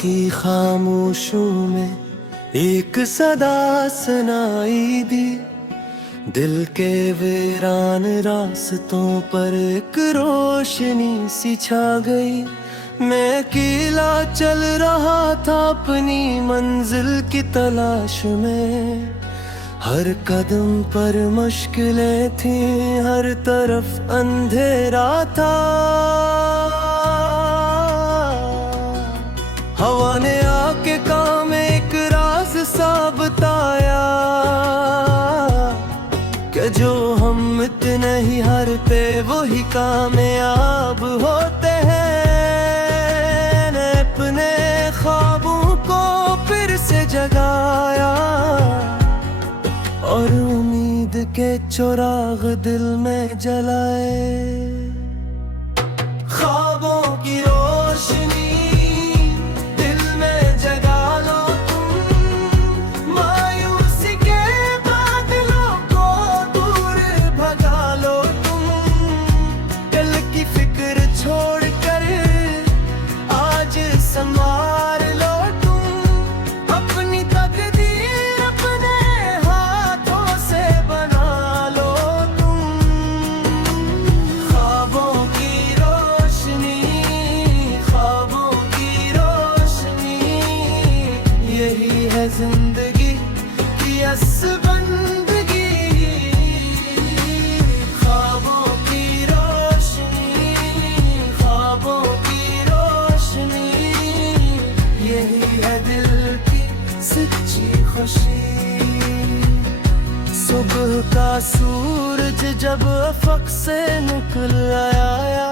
की खामोशों में एक सदा सुनाई दी। दिल के वीरान रास्तों पर एक रोशनी सी छा गई। मैं अकेला चल रहा था अपनी मंजिल की तलाश में। हर कदम पर मुश्किलें थी, हर तरफ अंधेरा था। हवा ने आके काम एक राज सा बताया कि जो हम इतने ही हारते वही कामयाब होते हैं। ने अपने ख्वाबों को फिर से जगाया और उम्मीद के चिराग दिल में जलाए। ख्वाबों की रोशनी दिल में जगा लो तुम। मायूसी के बादलों को दूर भगा लो तुम। कल की फिक्र छोड़कर आज संवार लो तुम। अपनी तकदीर अपने हाथों से बना लो तुम। ख्वाबों की रोशनी, ख्वाबों की रोशनी, यही है जिंदगी की असल बंदगी। ख्वाबों की रोशनी, ख्वाबों की रोशनी, यही है दिल की सच्ची खुशी। सुबह का सूरज जब अफक से निकल आया,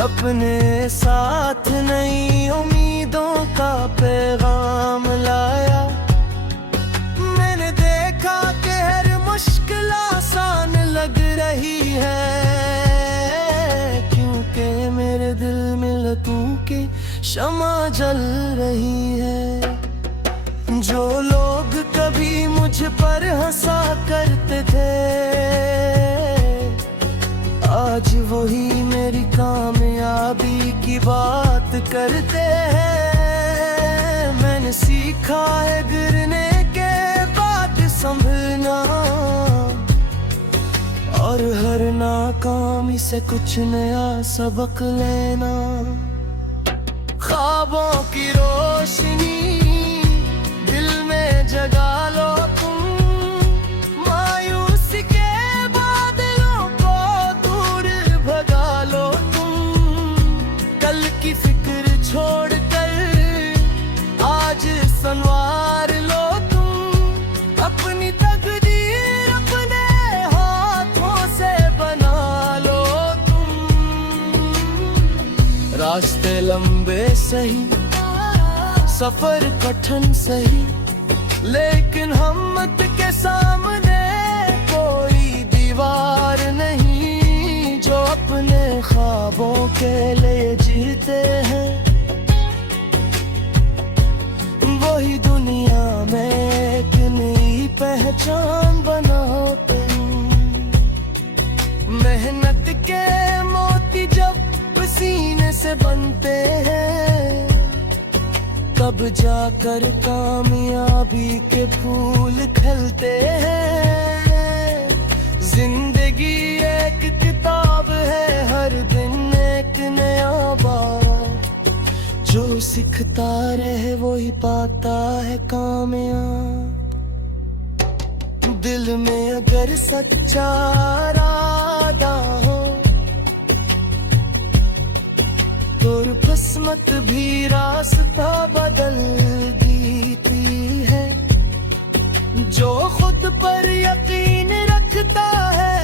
अपने साथ नई उम्मीदों का पैगाम लाया। मैंने देखा कि हर मुश्किल आसान लग रही है, क्योंकि मेरे दिल में लतों की शमा जल रही है। जो लोग कभी मुझ पर हंसा करते थे, आज वही मेरी कामयाबी की बात करते हैं। मैंने सीखा है गिरने के बाद संभलना, और हर नाकामी से कुछ नया सबक लेना। ख्वाबों की रोशनी दिल में जगा लो तुम। मायूसी के बादलों को दूर भगा लो तुम। कल की फिक्र छोड़कर आज संवार लो तुम। अपनी तकदीर अपने हाथों से बना लो तुम। रास्ते लंबे सही, सफर कठिन सही, लेकिन हिम्मत के सामने कोई दीवार नहीं। जो अपने ख्वाबों के लिए जीते हैं, वही दुनिया में एक नई पहचान बनाते हैं। मेहनत के मोती जब पसीने से बनते हैं, तब जाकर कामयाबी के फूल खिलते हैं। जिंदगी एक किताब है, हर दिन एक नया बाब। जो सीखता रहे वही पाता है कामयाब। दिल में अगर सच्चा इरादा हो, तो किस्मत भी रास्ता बदल देती है। जो खुद पर यकीन रखता है,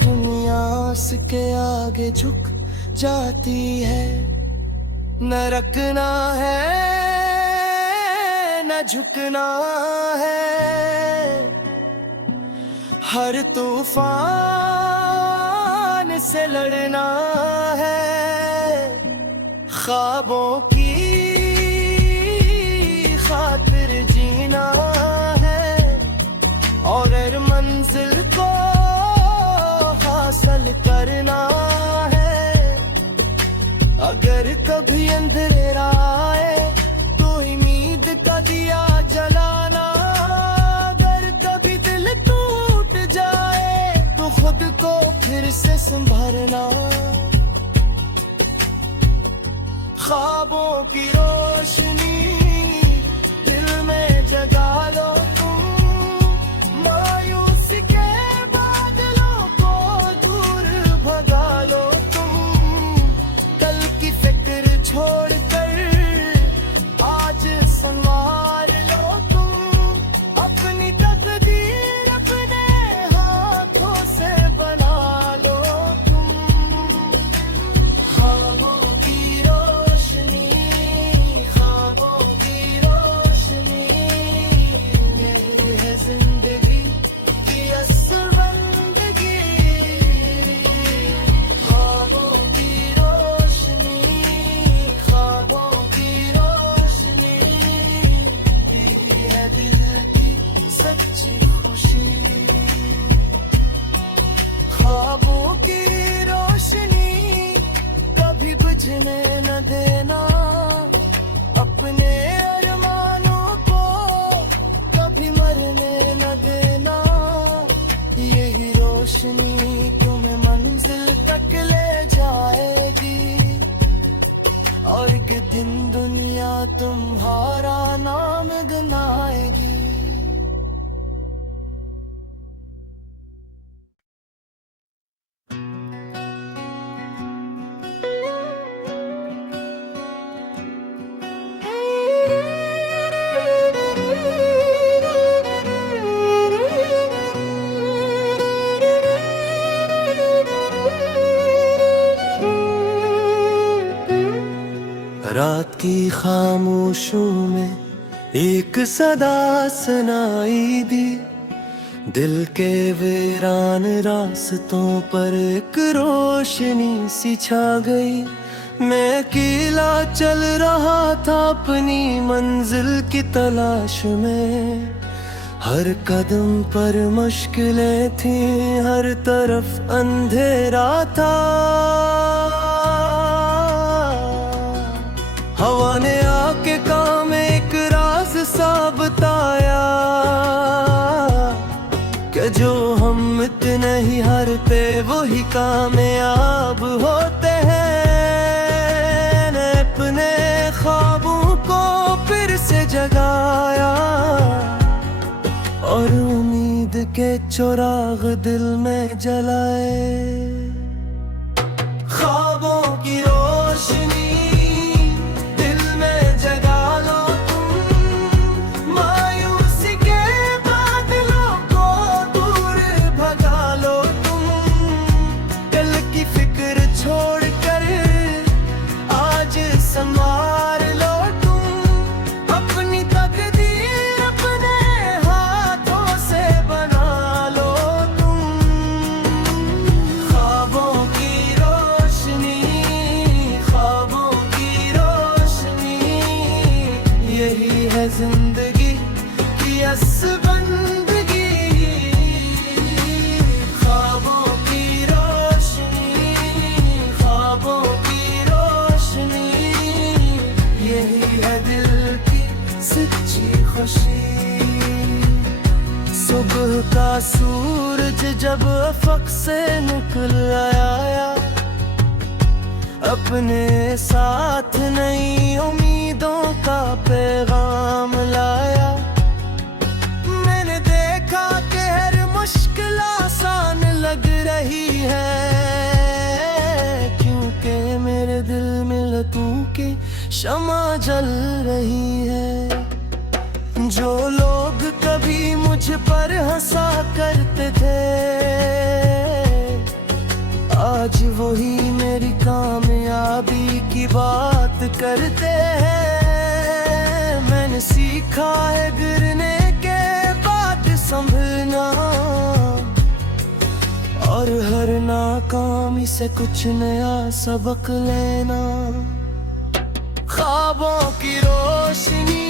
दुनिया उसके आगे झुक जाती है। न रखना है न झुकना है, हर तूफान से लड़ना है। ख्वाबों की खातिर जीना है, और हर मंजिल को हासिल करना है। अंधेराए, तो उम्मीद का दिया जलाना। अगर कभी दिल टूट जाए तो खुद को फिर से संभालना। ख्वाबों की रोशनी दिल में जगा लो तुम, मायूसी के बादलों को दूर भगा लो तुम। कल की फिक्र छोड़कर आज संवार लो तुम, अपनी तकदीर अपने हाथों से बना लो तुम। ख्वाबों की रोशनी, ख्वाबों की रोशनी, यही है जिंदगी की असल बंदगी। ख्वाबों की रोशनी, ख्वाबों की रोशनी, यही है दिल की सच्ची खुशी। ख्वाबों की रोशनी कभी बुझने न देना, अपने अरमानों को कभी मरने न देना। यही रोशनी तुम्हें मंजिल तक ले जाएगी, और एक दिन दुनिया तुम्हारा नाम गिनाएगी। रात की खामोशियों में एक सदा सुनाई दी, दिल के वीरान रास्तों पर एक रोशनी सी छा गई। मैं अकेला चल रहा था अपनी मंजिल की तलाश में, हर कदम पर मुश्किलें थी, हर तरफ अंधेरा था। हवा ने आके काम एक राज सा बताया, कि जो हम इतने ही हारते वही कामयाब होते हैं। ने अपने ख्वाबों को फिर से जगाया, और उम्मीद के चिराग दिल में जलाए। ख्वाबों की रोशनी दिल में जगा लो तुम, मायूसी के बादलों को दूर भगा लो तुम। कल की फिक्र छोड़कर आज संवार लो तुम, अपनी तकदीर अपने हाथों से बना लो तुम। ख्वाबों की रोशनी, ख्वाबों की रोशनी, यही है जिंदगी की असल बंदगी। ख्वाबों की रोशनी, ख्वाबों की रोशनी, यही है दिल की सच्ची खुशी। सुबह का सूरज जब अफक से निकल आया, अपने साथ नई उम्मीदों का पैगाम लाया। मैंने देखा कि हर मुश्किल आसान लग रही है, क्योंकि मेरे दिल में लतू की शमा जल रही है। जो लोग कभी मुझ पर हंसा करते थे, आज वही मेरी कामयाबी की बात करते हैं। मैंने सीखा है गिरने के बाद संभलना, और हर नाकामी से कुछ नया सबक लेना। ख्वाबों की रोशनी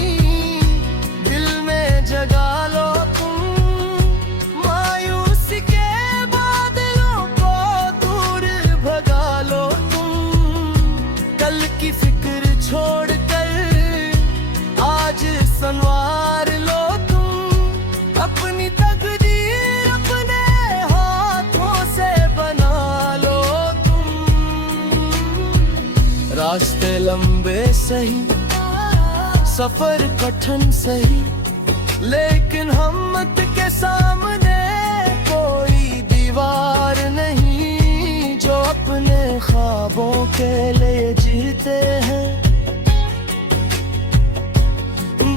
दिल में जगा लो तुम, मायूसी के बादलों को दूर भगा लो तुम। कल की फिक्र रास्ते लंबे सही, सफर कठिन सही, लेकिन हिम्मत के सामने कोई दीवार नहीं। जो अपने ख्वाबों के लिए जीते हैं,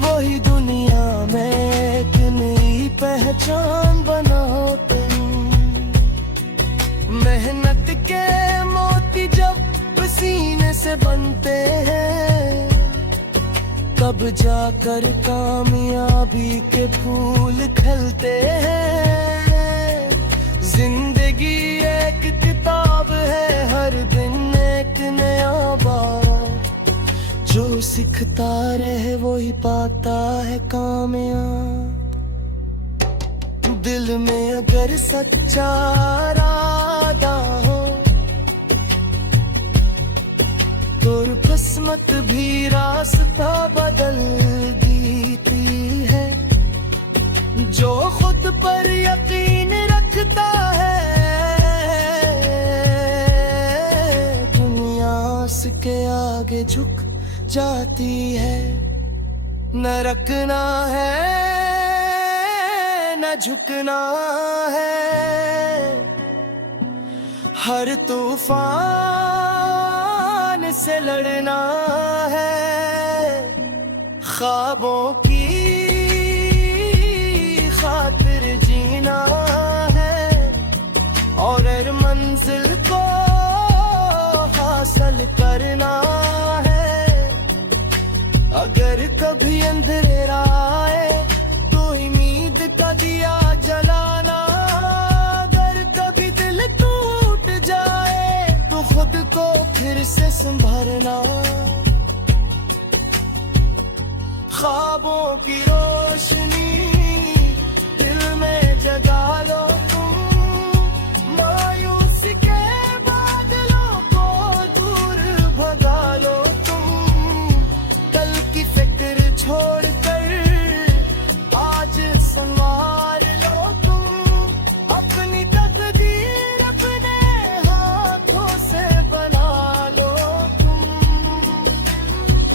वही दुनिया में एक नई पहचान बनाते हैं। मेहनत के मोती जब पसीने से बनते हैं, तब जाकर कामयाबी के फूल खिलते हैं। जिंदगी एक किताब है, हर दिन एक नया बाब। जो सीखता रहे वही पाता है कामयाब। दिल में अगर सच्चा इरादा हो, तो किस्मत भी रास्ता बदल देती है। जो खुद पर यकीन रखता है, दुनिया उसके आगे झुक जाती है। न रखना है न झुकना है, हर तूफान से लड़ना है। ख्वाबों की खातिर जीना है, और हर मंजिल को हासिल करना है। अगर कभी अंधेरा आए तो उम्मीद का दिया जलाना। अगर कभी दिल टूट जाए तो खुद को फिर से संभालना। ख्वाबों की रोशनी दिल में जगा लो तुम, मायूसी के बादलों को दूर भगा लो तुम। कल की फिक्र छोड़कर आज संवार लो तुम। अपनी तकदीर अपने हाथों से बना लो तुम।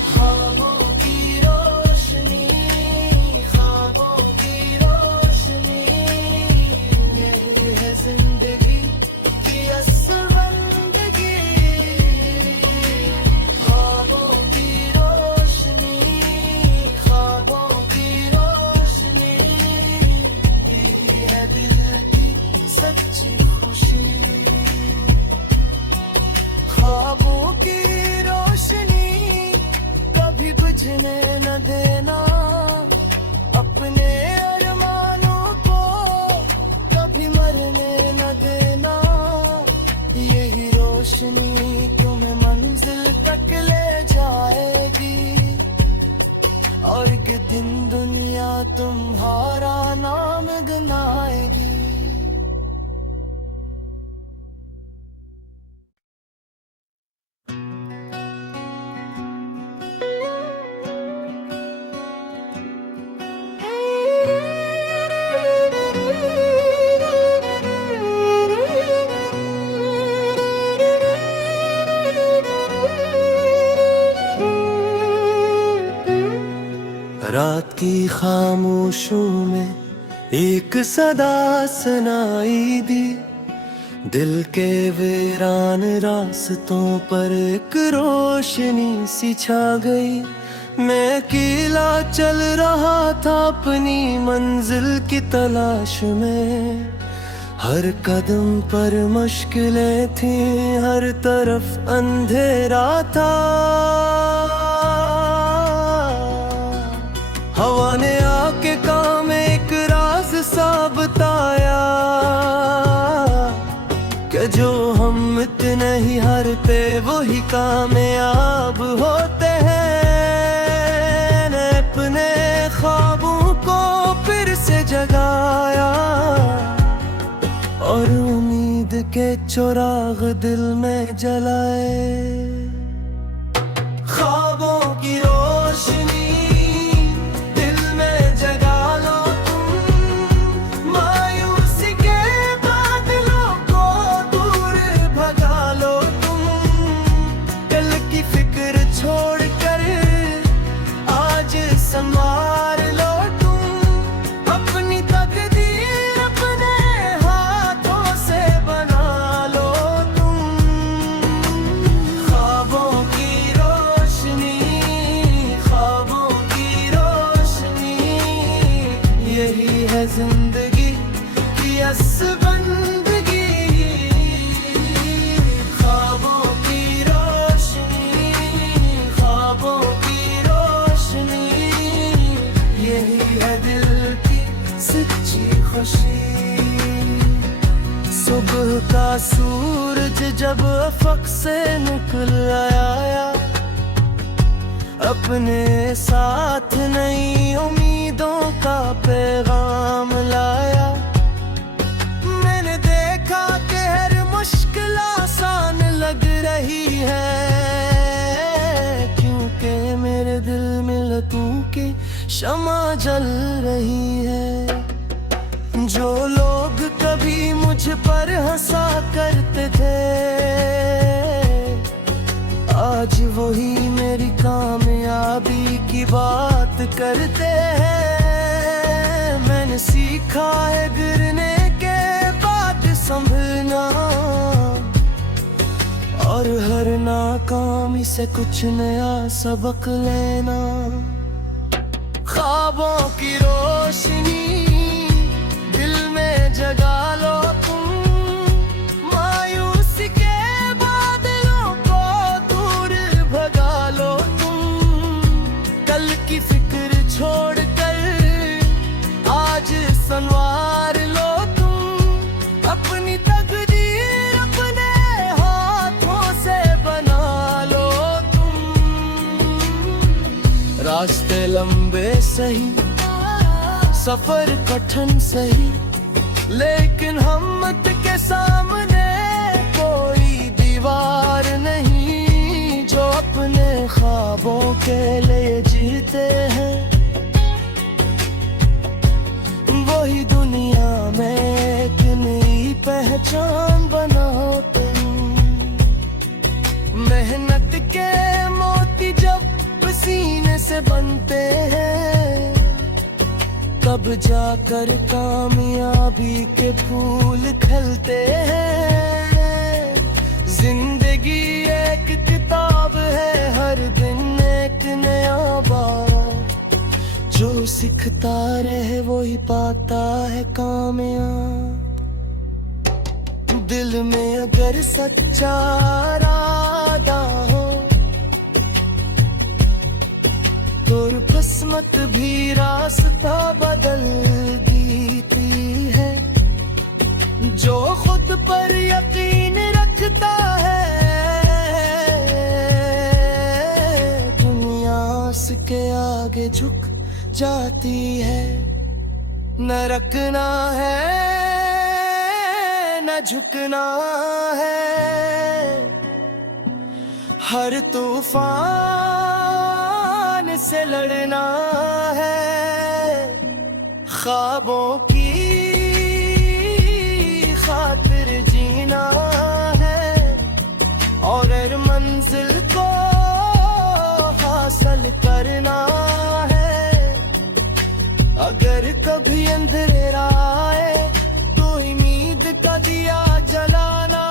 ख्वाबों की रोशनी, ख्वाबों की रोशनी, यही है जिंदगी की असल बंदगी। ख्वाबों की रोशनी, ख्वाबों की रोशनी, यही है दिल की सच्ची खुशी। ख्वाबों की रोशनी कभी बुझने न देना। अपने अरमानों को कभी मरने न देना। यही रोशनी तुम्हें मंजिल तक ले जाएगी, और एक दिन दुनिया तुम्हारा नाम गिनाएगी। रात की खामोशियों में एक सदा सुनाई दी। दिल के वीरान रास्तों पर एक रोशनी सी छा गई। मैं अकेला चल रहा था अपनी मंजिल की तलाश में। हर कदम पर मुश्किलें थी, हर तरफ अंधेरा था। हवा ने आके काम एक राज सा बताया, कि जो हम इतने ही हारते वही कामयाब होते हैं। ने अपने ख्वाबों को फिर से जगाया, और उम्मीद के चिराग दिल में जलाए। ख्वाबों की रोशनी दिल में जगा लो तुम, मायूसी के बादलों को दूर भगा लो तुम। कल की फिक्र खुशी। सुबह का सूरज जब अफक से निकल आया, अपने साथ नई उम्मीदों का पैगाम लाया। मैंने देखा कि हर मुश्किल आसान लग रही है, क्योंकि मेरे दिल में लतू की शमा जल रही है। जो लोग कभी मुझ पर हंसा करते थे, आज वही मेरी कामयाबी की बात करते हैं। मैंने सीखा है गिरने के बाद संभलना, और हर नाकामी से कुछ नया सबक लेना। ख्वाबों की रोशनी दिल में जगा लो तुम, मायूसी के बादलों को दूर भगा लो तुम। कल की फिक्र छोड़कर आज संवार लो तुम, अपनी तकदीर अपने हाथों से बना लो तुम। रास्ते लंबे सही, सफर कठिन सही, लेकिन हिम्मत के सामने कोई दीवार नहीं। जो अपने ख्वाबों के लिए जीते हैं, वही दुनिया में एक नई पहचान बनाते हैं। मेहनत के मोती जब पसीने से बनते हैं, तब जाकर कामयाबी के फूल खिलते हैं। जिंदगी एक किताब है, हर दिन एक नया बाब। जो सीखता रहे वही पाता है कामयाब। दिल में अगर सच्चा इरादा हो, तो किस्मत भी रास्ता बदल देती है। जो खुद पर यकीन रखता है, दुनिया उसके आगे झुक जाती है। न रखना है न झुकना है, हर तूफान से लड़ना है। ख्वाबों की खातिर जीना है, और हर मंजिल को हासिल करना है। अगर कभी अंधेरा आए तो उम्मीद का दिया जलाना।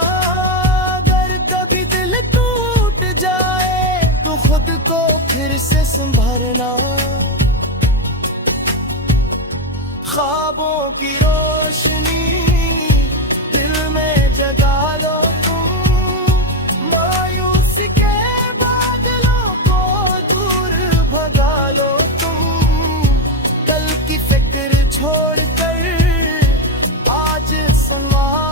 अगर कभी दिल टूट जाए तो खुद को फिर से संभालना। ख्वाबों की रोशनी दिल में जगा लो तुम, मायूसी के बादलों को दूर भगा लो तुम। कल की फिक्र छोड़कर आज संवार